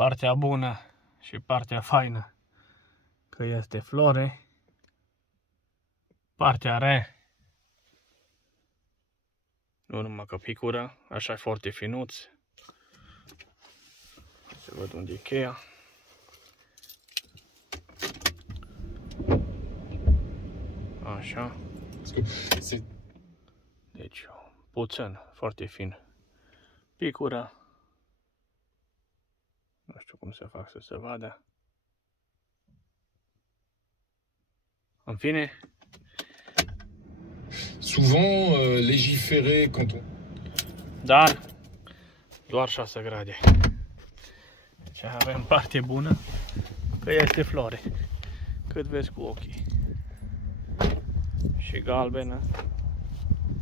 partea bună și partea faină că este flore, partea rea, nu numai că picură, așa e foarte finuț. Să văd unde e cheia. Așa. Deci, puțin, foarte fin. Picură. Nu știu cum să fac să se vadă. În fine. Souvent légiféré quand on... Dar, doar 6 grade. Deci avem parte bună, că este flore. Cât vezi cu ochii. Și galbenă,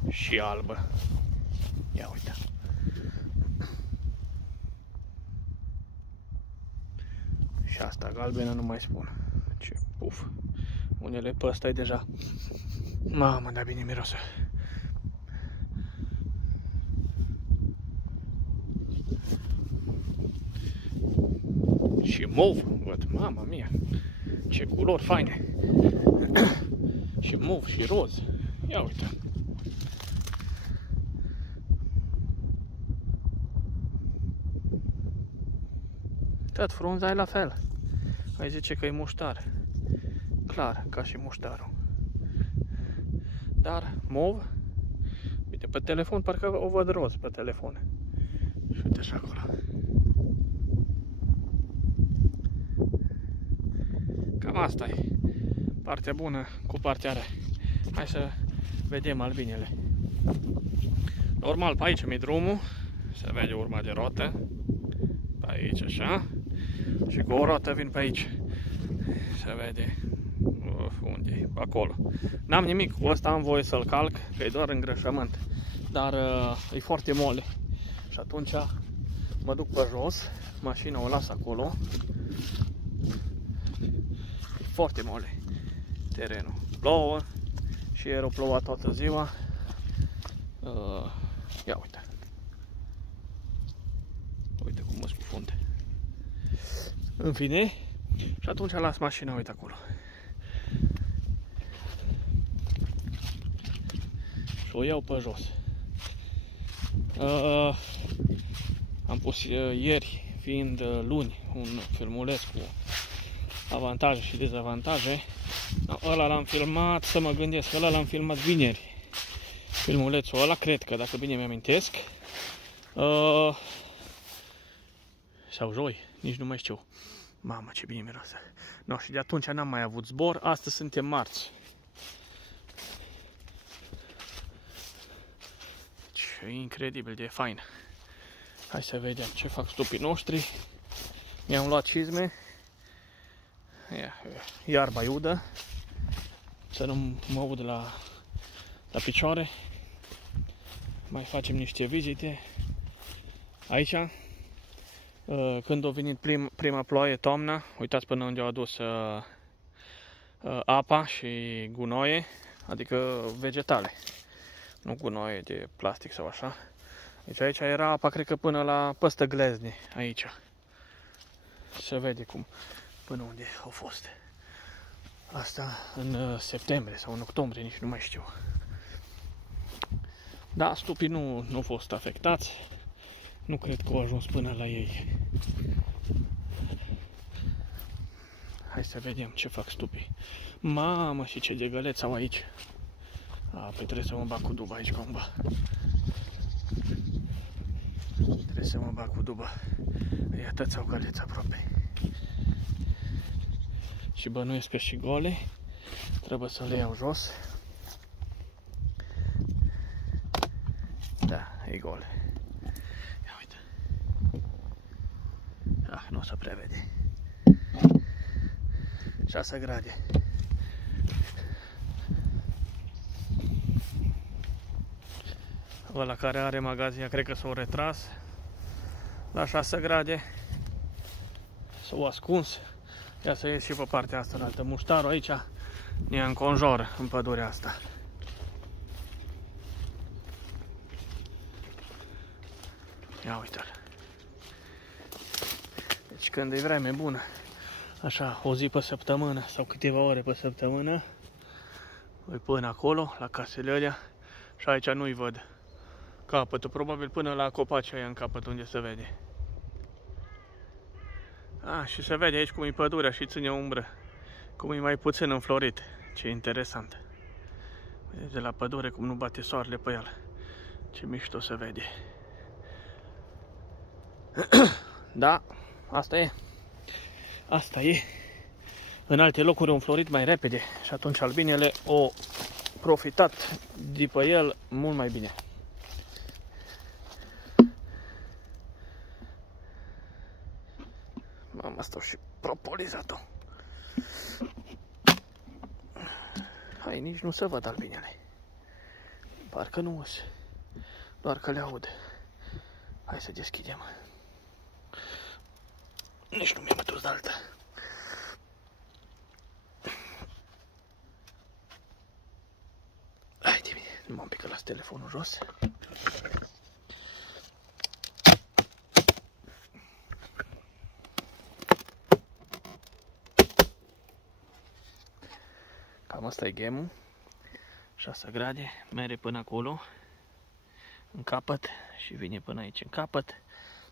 și albă. Ia uite. Și asta galbenă nu mai spun. Ce puf. Unele pe ăsta e deja. Mamă, dar bine mirosă. Și mov, văd, mama mia. Ce culori faine. Și mov și roz. Ia uite. Tot frunza e la fel. Ai zice că e muștar. Clar, ca și muștarul. Dar mov. Uite, pe telefon parcă o văd roz pe telefon. Și uite și acolo. Cam asta e. Partea bună cu partea rea. Hai să vedem albinele. Normal, pe aici mi-e drumul. Se vede urma de rotă. Pe aici, așa. Și cu o rotă vin pe aici. Se vede. Unde e? Acolo. N-am nimic cu ăsta, am voie să-l calc, că e doar îngrășământ. Dar e foarte mole. Și atunci mă duc pe jos. Mașina o las acolo. E foarte mole terenul. Plouă. Și ieri o plouat toată ziua. Ia uite. Uite cum mă scufunde. În fine. Și atunci las mașina, uite acolo. Și o iau pe jos. Am pus ieri, fiind luni, un filmuleț cu avantaje și dezavantaje. Ăla l-am filmat, să mă gândesc, ăla l-am filmat vineri. Filmulețul ăla, cred că, dacă bine mi-amintesc. Sau joi, nici nu mai știu. Mamă, ce bine miroase. No, și de atunci n-am mai avut zbor, astăzi suntem marți. Ce incredibil de fain. Hai să vedem ce fac stupii noștri. Mi-am luat cizme. Iarba iudă. Să nu mă aud la picioare. Mai facem niște vizite. Aici. Când a venit prima ploaie, toamna, uitați până unde au adus apa și gunoaie, adică vegetale, nu gunoaie de plastic sau așa. Deci aici era apa, cred că până la păstă glezne, aici. Se vede cum, până unde au fost. Asta în septembrie sau în octombrie, nici nu mai știu. Da, stupii nu au fost afectați. Nu cred că au ajuns până la ei. Hai să vedem ce fac stupii. Mamă, și ce de găleți au aici. Păi trebuie să mă bag cu duba aici cumva. Trebuie să mă bag cu duba. Ia atât sau găleți aproape. Și bănuiesc că și gole. Trebuie să le iau jos. Da, e gole. Nu o să prevede. 6 grade. Ăla care are magazia, cred că s-a retras la 6 grade. S-a ascuns. Ia să ies și pe partea asta, altă. Muștarul aici ne înconjoară în pădurea asta. Ia uite-l. Deci când e vreme bună, așa, o zi pe săptămână sau câteva ore pe săptămână, voi până acolo, la casele alea, și aici nu-i văd capătul, probabil până la copacii aia în capăt unde se vede. Și se vede aici cum e pădurea și ține umbră, cum e mai puțin înflorit, ce interesant. Vedeți de la pădure cum nu bate soarele pe el, ce mișto se vede. Da, asta e. Asta e. În alte locuri au înflorit mai repede și atunci albinele au profitat de pe el mult mai bine. Mama, stau și propolizat-o. Hai, nici nu se văd albinele. Parcă nu os. Doar că le aud. Hai să deschidem. Nici nu mi-am dus de alta. Hai de mine, nu m-am picat, las telefonul jos. Cam asta e game-ul. 6 grade, mere până acolo, în capăt și vine până aici în capăt.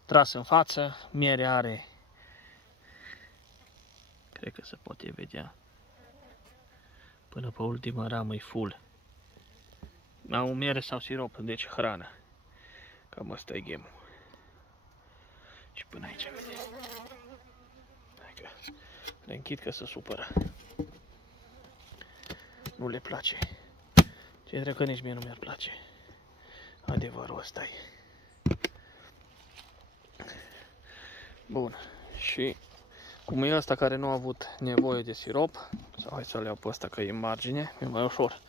Tras în față, miere are, cred că se poate vedea, până pe ultima ramă e full. Au miere sau sirop, deci hrană. Cam asta e game-ul. Și până aici vede. Hai că le închid că se supără. Nu le place. Ce drept că nici mie nu mi-ar place. Adevărul ăsta e. Bun. Și cum e ăsta care nu a avut nevoie de sirop, sau hai să le iau pe ăsta că e în margine, e mai ușor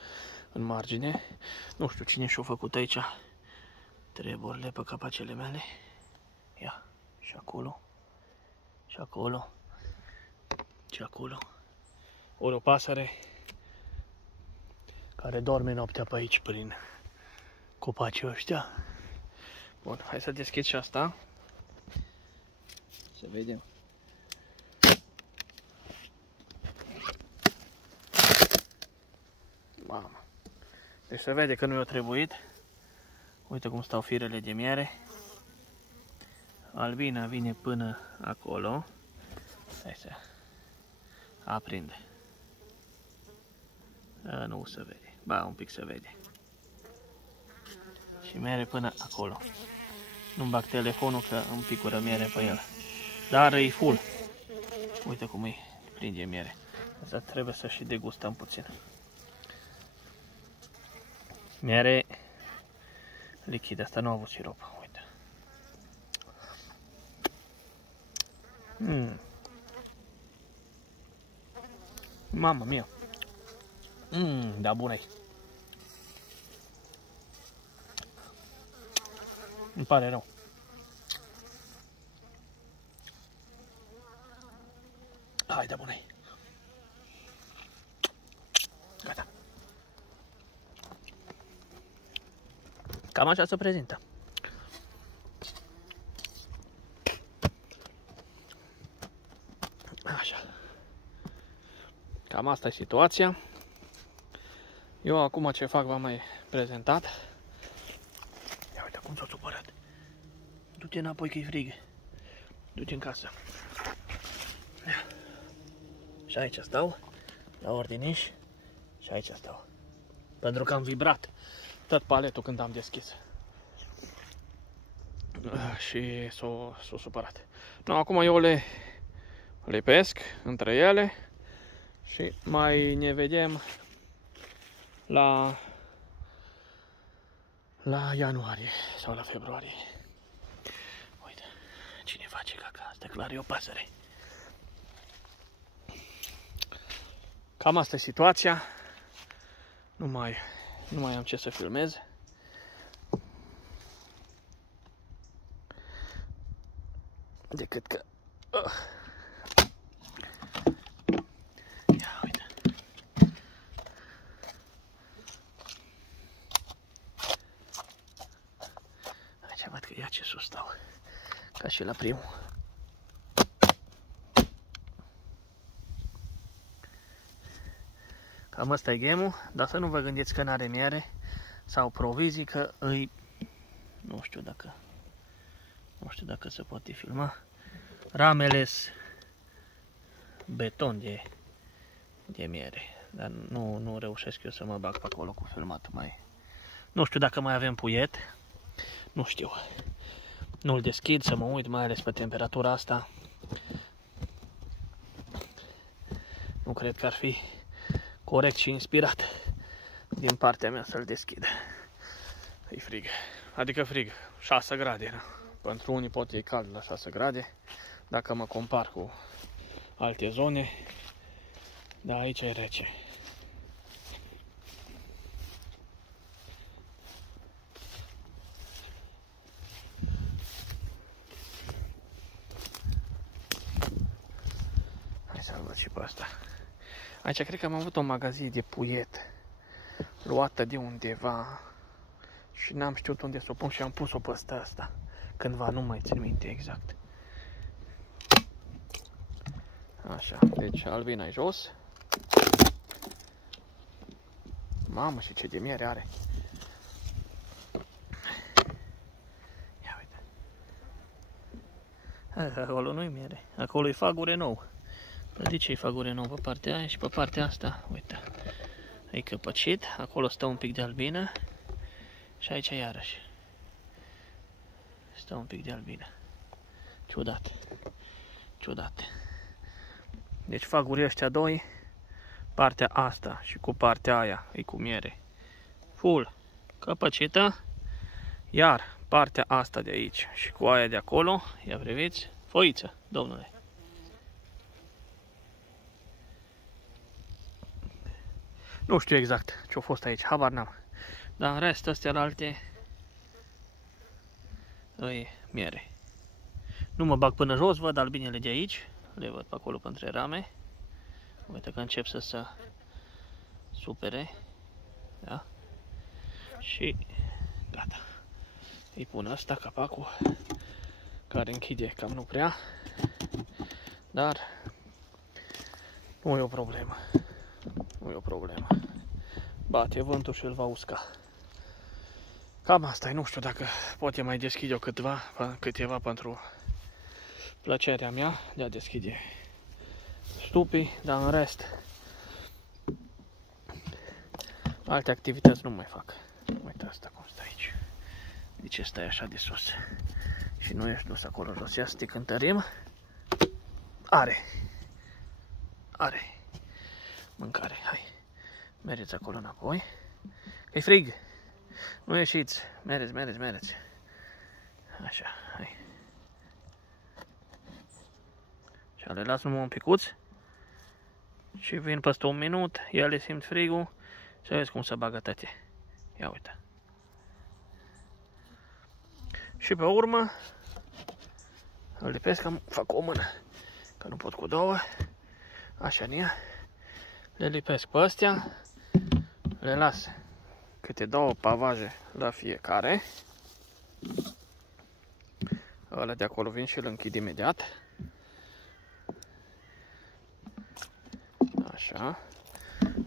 în margine. Nu știu cine și-a făcut aici treburile pe capacele mele. Ia, și acolo, și acolo, și acolo. Ori o pasăre care dorme noaptea pe aici prin copacii ăștia. Bun, hai să deschid și asta. Să vedem. Mamă. Deci se vede că nu i-a trebuit. Uite cum stau firele de miere. Albina vine până acolo. Hai să aprinde. Nu se vede. Ba, un pic se vede. Și miere până acolo. Nu-mi bag telefonul că îmi picură miere pe el. Dar e full. Uite cum îi prinde miere. Asta trebuie să și degustăm puțin. Miere lichidă. Asta nu a avut sirop. Uite. Mamma mia. Da, bună-i. Îmi pare rău. Hai, da, bună-i. Gata. Cam așa se prezintă. Așa. Cam asta e situația. Eu acum ce fac v-am mai prezentat. Ia uite cum s-a supărat. Du-te înapoi că e frig. Du-te în casă. Și aici stau, la ordiniș, și aici stau. Pentru că am vibrat tot paletul când am deschis. Și s-a supărat. No, acum eu le lipesc între ele și mai ne vedem la ianuarie sau la februarie. Uite, cine face caca? Asta clar e o pasăre. Cam asta e situația. Nu mai am ce să filmez. Decât că... Ia uite. Aici văd că ia ce sus stau. Ca și la primul. Cam ăsta e game-ul, dar să nu vă gândiți că n-are miere sau provizii, că îi... Nu știu dacă se poate filma. Rameles beton de miere. Dar nu reușesc eu să mă bag pe acolo cu filmatul mai... Nu știu dacă mai avem puiet. Nu știu. Nu-l deschid să mă uit, mai ales pe temperatura asta. Nu cred că ar fi corect și inspirat din partea mea să-l deschid. E frig. Adică frig. 6 grade. Da? Pentru unii pot e cald la 6 grade. Dacă mă compar cu alte zone. Dar aici e rece. Hai să-l văd și pe asta. Aici cred că am avut o magazie de puiet luată de undeva și n-am știut unde să o pun și am pus-o pe asta. Cândva, nu mai țin minte exact. Așa, deci albina e jos. Mamă, și ce de miere are. Ia uite. Acolo nu-i miere, acolo e fagure nou. De ce e fagure nou pe partea aia și pe partea asta? Uite, e căpăcit, acolo stă un pic de albină și aici iarăși stă un pic de albină. Ciudat, ciudat. Deci fagurii ăștia doi, partea asta și cu partea aia e cu miere full căpăcită, iar partea asta de aici și cu aia de acolo, ia priviți, foiță, domnule. Nu știu exact ce-a fost aici, habar n-am. Dar în rest, astea la alte îi miere. Nu mă bag până jos, văd albinele de aici. Le văd pe acolo între rame. Uite că încep să se supere. Da? Și gata. Îi pun ăsta, capacul, care închide cam nu prea. Dar nu e o problemă. Nu e o problemă. Bate vântul și îl va usca. Cam asta e, nu știu dacă poate mai deschid eu câteva pentru plăcerea mea de a deschide stupii, dar în rest alte activități nu mai fac. Uite asta cum stă aici. De ce stai așa de sus? Și nu ești dus acolo jos. Ia să te cântărim. Are mâncare, hai. Mergeți acolo înapoi. Că-i frig. Nu ieșiți. Mergeți. Așa, hai. Și le las numai un picuț. Și vin peste un minut. Ele simt frigul. Să vezi cum se bagă tăte. Ia uite. Și pe urmă îl lipesc, fac o mână. Că nu pot cu două. Așa, nia. Le lipesc pe astea. Le las câte 2 pavaje la fiecare. Ăla de acolo vin și îl închid imediat. Așa.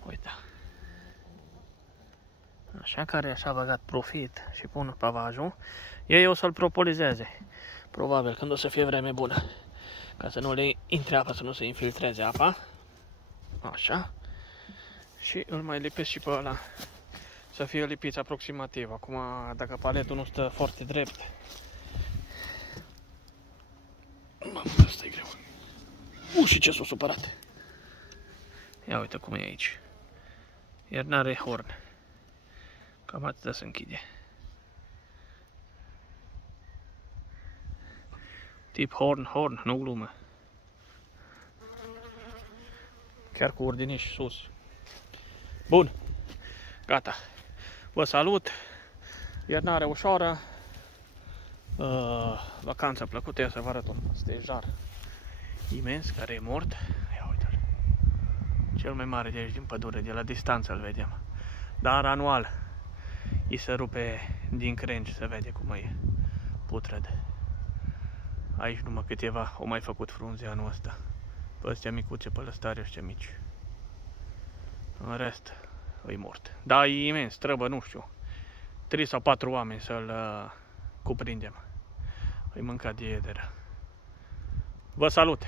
Uite. Așa, care așa a băgat profit și pun pavajul. Ei o să-l propolizeze. Probabil când o să fie vreme bună. Ca să nu le intre apa, să nu se infiltreze apa. Așa. Și îl mai lipesc și pe ăla. Să fie lipiți aproximativ. Acum, dacă paletul nu stă foarte drept. Mamă, asta e greu. Și ce s-a supărat. Ia uite cum e aici. Iar n-are horn. Cam atâta se închide. Tip horn, nu glumă. Chiar cu ordiniș sus. Bun. Gata. Vă salut. Iernare ușoară. Vacanța plăcută. Ia să vă arăt un stejar imens care e mort. Ia uite-l. Cel mai mare de aici din pădure. De la distanță îl vedem. Dar anual îi se rupe din crengi. Se vede cum e putred. Aici numai câteva au mai făcut frunze anul ăsta. Pe astea micuțe, pe lăstare ăștia mici. În rest, e mort. Dar e imens, trebuie, nu știu, 3 sau 4 oameni să-l cuprindem. Îi mânca de iederă. Vă salut!